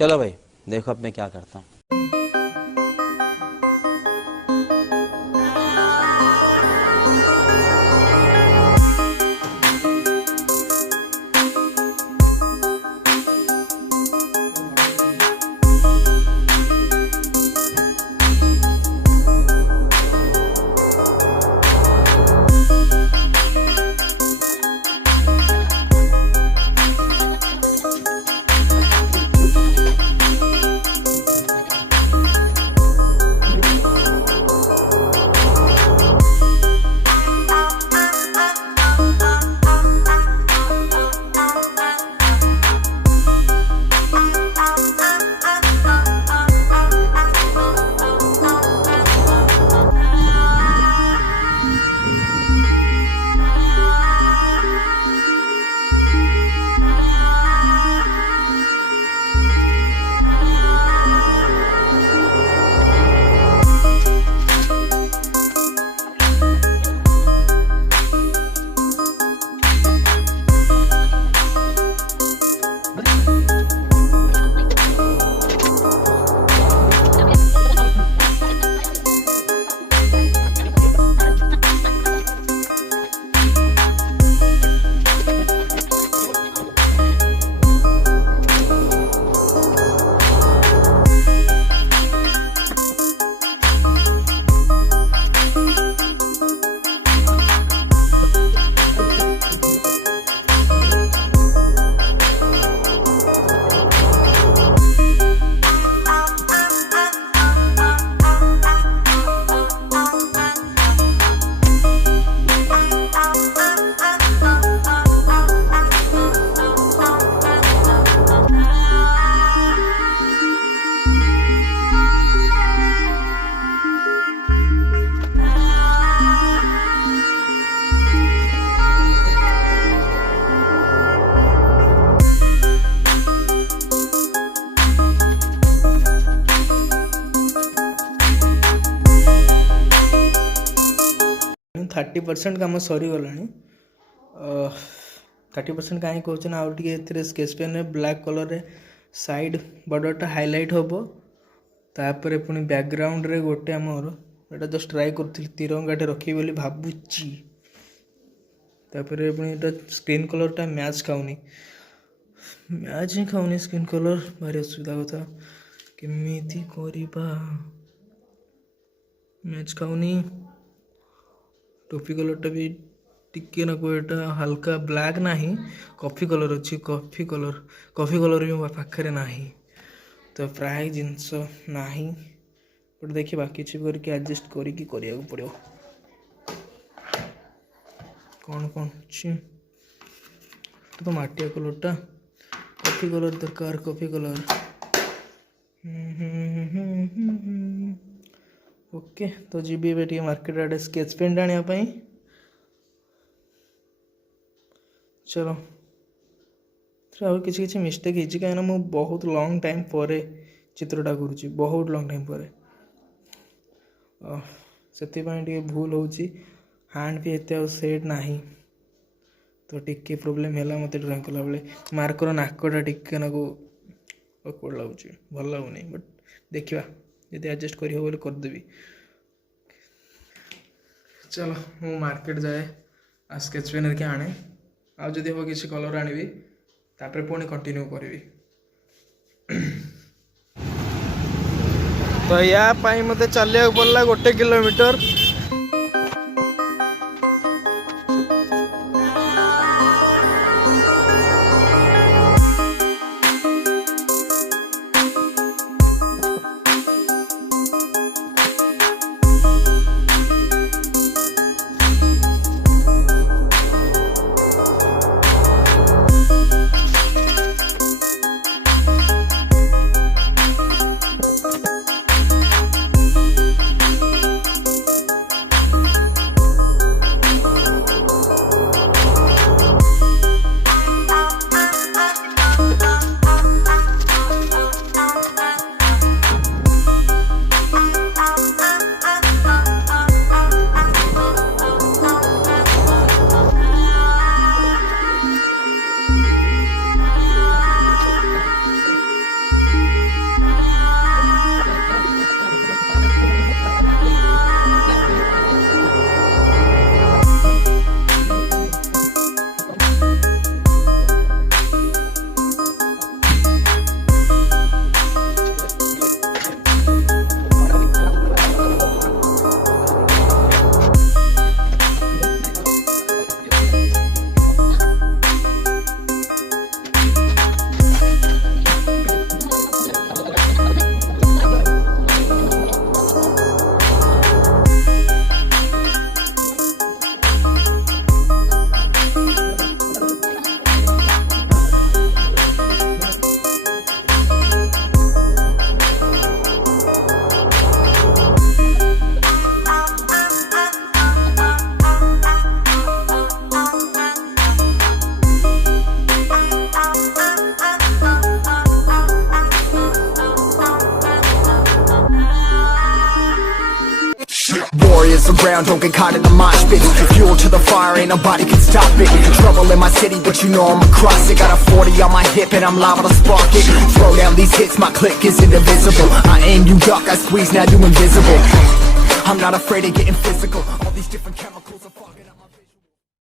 चलो भाई देखो अब मैं क्या करता हूँ। थर्टी परसेंट काम सरीगला 30% कहीं कौन आउ टे स्केच पेन रे ब्लैक कलर रे साइड बॉर्डरटा हाईलाइट हम तापर पुणी बैकग्राउंड रे गोटे आमर एटा जस्ट ट्राई करी तिरंगाटे रखी बोली भावुची तापर पुणी एटा स्क्रीन कलरटा मैच खाऊनी मैच ही खाऊनी स्क्रीन कलर भारी असुविधा कथा केमिति करिबा मैच खाऊनी टोपी कलरटा भी टिके ना कोईटा हल्का ब्लैक नाही कॉफी कलर अच्छी कॉफी कलर भी मो पाखे नाही तो प्राय जिनस नाही बट देखिए किसी करके एडजस्ट करके करिया पड़ो कौन कौन अच्छी तो माटिया कलरटा कॉफी कलर दरकार कॉफी कलर ओके तो जीबी टे मार्केट आड़े स्केच पेन आने चलो किसी मिस्टेक होती कहीं मुझे बहुत लॉन्ग टाइम पर चित्रटा करुँच बहुत लॉन्ग टाइम पर से भूल हो हैंड भी एत सेट ना तो टिके प्रोब्लेम है मत ड्रॉइंग कला बेले मार्कर नाकटा टिके ना कोड लगुच भल लगुनि बट देखा यदि एडजस्ट करदेवी चलो मु मार्केट जाए आ स्केच पेन के आने आज जदि हम किसी कलर आनी तापर पुणी कंटिन्यू करी तो या मत चलिया पड़ला 1 kilometre warriors around, don't get caught in the mosh pit. Fuel to the fire, ain't nobody can stop it. Trouble in my city, but you know I'm across it. Got a 40 on my hip and I'm liable to spark it. Throw down these hits, my click is indivisible. I aim, you duck, I squeeze, now you invisible. I'm not afraid of getting physical. All these different chemicals.